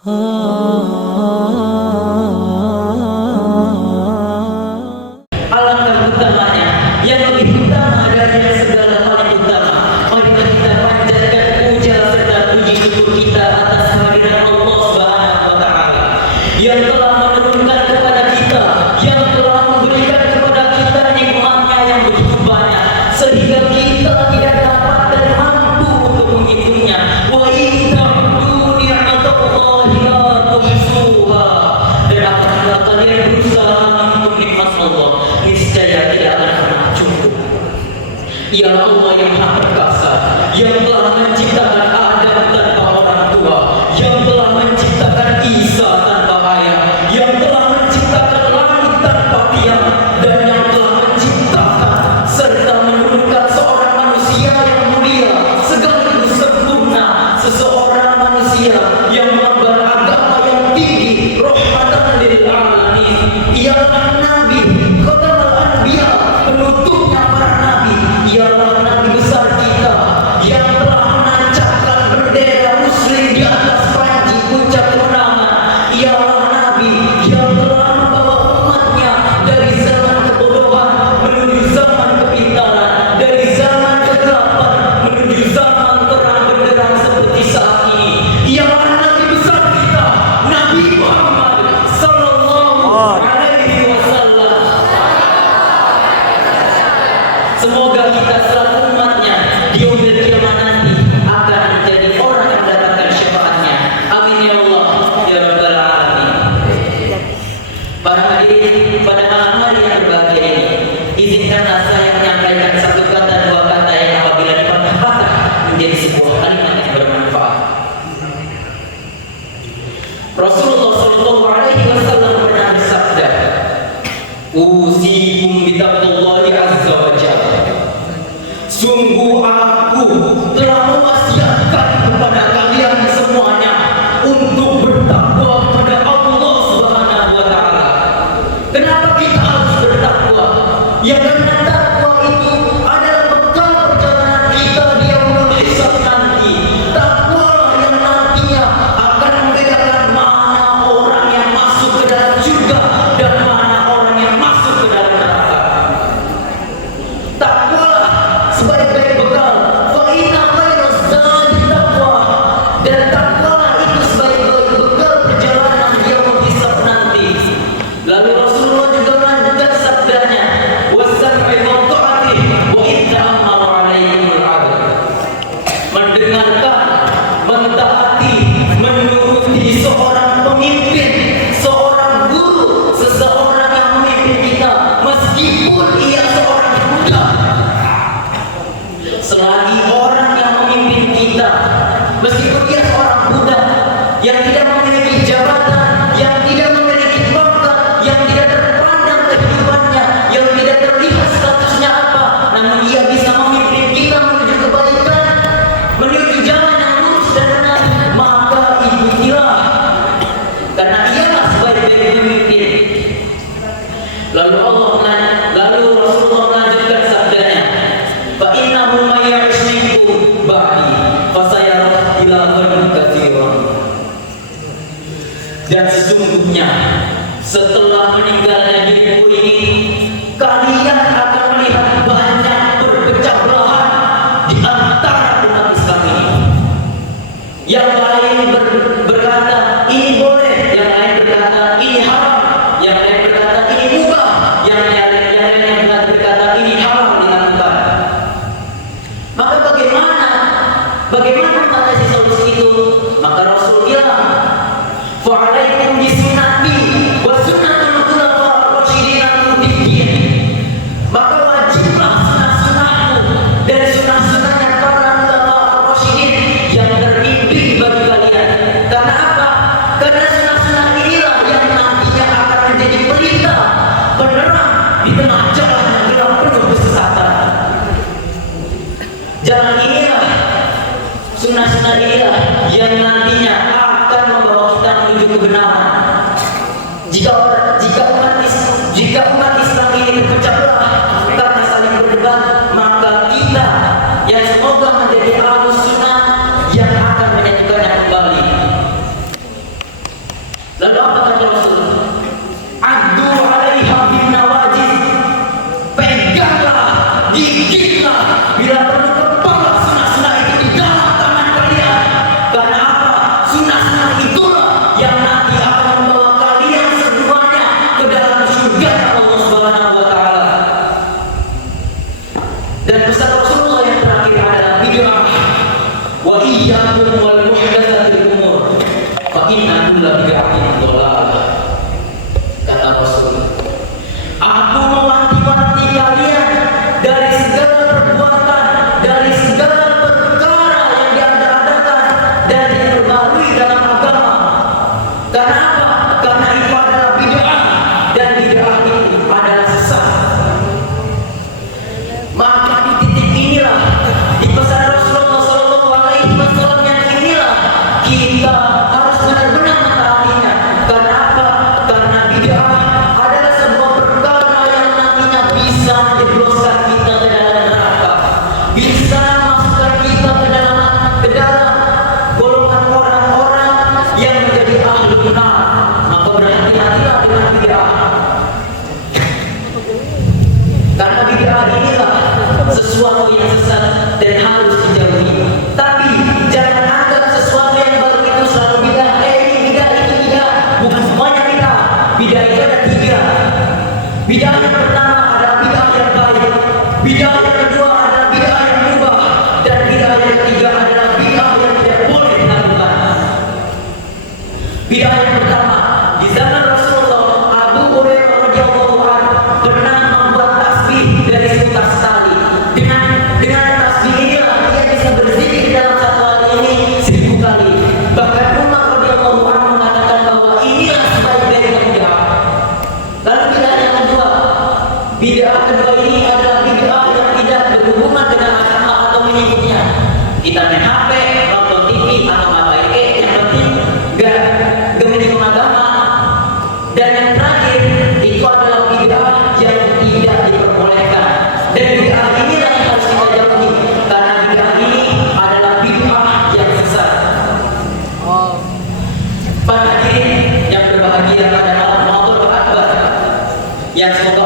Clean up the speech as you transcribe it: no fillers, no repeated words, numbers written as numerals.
Alangkah utamanya, yang lebih utama dari segala hal yang utama, mari kita panjatkan puja serta puji syukur kita atas kehadiran Allah Subhanahu wa Ta'ala yang telah menurunkan kepada kita, yang telah memberikan kepada kita nikmatnya yang begitu banyak sehingga kita tidak dapat dan mampu untuk menghitungnya. Wa in ta'uddu ni'matallahi la tuhsuha. Dan apabila kalian berusaha menghitung nikmat Allah, niscaya tidak akan pernah cukup. Ialah Allah yang Maha Perkasa, yang telah menciptakan Adam tanpa orang tua, yang telah menciptakan Isa tanpa ayah, yang telah menciptakan langit tanpa tiang, dan yang telah menciptakan serta menurunkan seorang manusia yang mulia sekaligus sempurna, seseorang manusia yang mengemban agama yang tinggi, rahmatan lil alamin. Ialah Nabi Khatamul Anbiya, penutupnya para nabi. Ialah Nabi besar kita yang telah menancapkan bendera muslim di atas panji puncak kemenangan. Ialah Nabi yang telah membawa umatnya dari zaman kebodohan menuju zaman kepintaran, dari zaman kegelapan menuju zaman terang benderang seperti saat ini. Ialah Nabi besar kita, Nabi Muhammad sallallahu alaihi wasallam. Semoga kita selaku umatnya di yaumil qiyamah nanti akan menjadi orang yang mendapatkan syafaatnya. Amin ya Allah ya rabbal alamin. Para hadirin, pada malam hari yang berbahagia ini, izinkanlah saya menyampaikan satu kata dua kata yang apabila dipatah-patah menjadi sebuah kalimat yang bermanfaat. Rasulullah sallallahu alaihi wasallam pernah bersabda, "Usikum bitaqwallahi azza wa jalla." Sungguh aku telah mewasiatkan kepada kalian semuanya untuk bertakwa kepada Allah Subhanahu wa Ta'ala. Kenapa kita harus bertakwa? Ya karena takwa itu adalah bekal perjalanan kita di yaumul hisab nanti. Takwa yang nantinya akan membedakan mana orang yang masuk ke dalam surga dan mana orang yang masuk ke dalam neraka. Takwa sebaik-baik bekal. Fa inna khairaz zadi taqwa. Dan takwa itu sebaik-baik bekal perjalanan di yaumul hisab nanti. Lalu Rasulullah juga melanjutkan sabdanya, "Wasam'i wa ta'ati wa in ta'ammaru 'alaihimul 'abd." Mendengarkan, mentaati, menuruti seorang pemimpin, seorang guru, seseorang yang memimpin kita, meskipun ia seorang budak. Selagi orang yang memimpin kita, meskipun dia seorang budak yang tidak memiliki jabatan, yang tidak memiliki pangkat, yang tidak terpandang kehidupannya, yang tidak terlihat statusnya apa, namun ia bisa memimpin kita menuju kebaikan, menuju jalan yang lurus dan benar, maka ikutilah, karena ialah sebaik-baik pemimpin. Lalu Rasulullah melanjutkan sabdanya, "Fa innahu may ya'ish minkum ba'di fa sayara ikhtilafan katsiran." Dan sesungguhnya setelah meninggalnya diriku ini, kalian akan melihat banyak berpecah belahan di antara umat Islam ini. Yang lain berkata ini boleh, yang lain berkata ini haram, yang lain berkata ini mubah, yang lain berkata ini halal dilakukan. Maka bagaimana mengatasi solusi itu? Maka Rasul bilang, "Fa'alaikum bisunnati wa sunnatul khulafa'ir rasyidin al-muhtadin." Maka wajiblah sunnah-sunnahku dan sunnah-sunnahnya para khulafa'ir rasyidin yang terpimpin bagi kalian. Karena apa? Karena sunnah-sunnah inilah yang nantinya akan menjadi pelita, penerang di tengah jalan yang gelap penuh kesesatan. Jalan inilah, sunnah-sunnah inilah yang nantinya akan membawa kita menuju kebenaran. Jika umat Islam ini terpecah belah karena saling berdebat, maka kita yang semoga menjadi ahlus sunnah yang akan menyatukannya kembali. Lalu apa kata Rasul? Addu 'alaiha bin nawajid. Peganglah, gigitlah bila perlu kepala sunnah-sunnah itu di dalam tangan kalian. Karena apa? Sunnah-sunnah itulah yang nanti akan membawa kalian semuanya ke dalam surga Allah Subhanahu wa taala. Dan pesan Rasulullah yang terakhir adalah bid'ah. Wa iyyakum wal muhdatsatil umur. Fa inna kulla bid'atin dhalalah. Kata Rasul, aku mewanti-wanti kalian dari segala perbuatan, dari segala perkara yang diadakan dan diperbarui dalam agama. Karena apa? Karena itu adalah bid'ah dan bid'ah itu adalah sesat. Maka di titik inilah, di pesan Rasulullah SAW yang inilah kita harus benar-benar mentaatinya. Karena apa? Karena bid'ah adalah sebuah perkara yang nantinya bisa menjebloskan kita ke dalam neraka, bisa masukkan kita ke dalam golongan orang-orang yang menjadi ahlul nar. Maka berhati-hatilah dengan bid'ah. Karena bid'ah inilah sesuatu yang sesat dan harus dijauhi. Tapi jangan anggap sesuatu yang baru itu selalu bid'ah. Ini bid'ah, itu bid'ah. Bukan semuanya bid'ah. Bid'ah itu ada 3. Bid'ah yang pertama adalah bid'ah yang baik. Bid'ah yang kedua adalah bid'ah yang mubah. Dan bid'ah yang ketiga adalah bid'ah yang tidak boleh dilakukan. Bid'ah yang pertama, di zaman Rasulullah, Abu Hurairah radhiyallahu anhu pernah membuat tasbih dari 100 tali. Dengan tasbih inilah ia bisa berzikir dalam satu hari ini 1000 kali. Bahkan Umar radhiyallahu anhu mengatakan bahwa inilah sebaik-baiknya bid'ah. Lalu bid'ah yang kedua, bid'ah kedua ini adalah bid'ah yang tidak berhubungan dengan agama atau mengikutnya. Kita main HP, nonton TV atau ngapain, yang penting gak menyinggung agama. Dan yang terakhir itu adalah bid'ah yang tidak diperbolehkan. Dan bid'ah inilah yang harus kita jauhi, karena bid'ah ini adalah bid'ah yang sesat. Para hadirin yang berbahagia pada malam Ramadan Akbar, yang semoga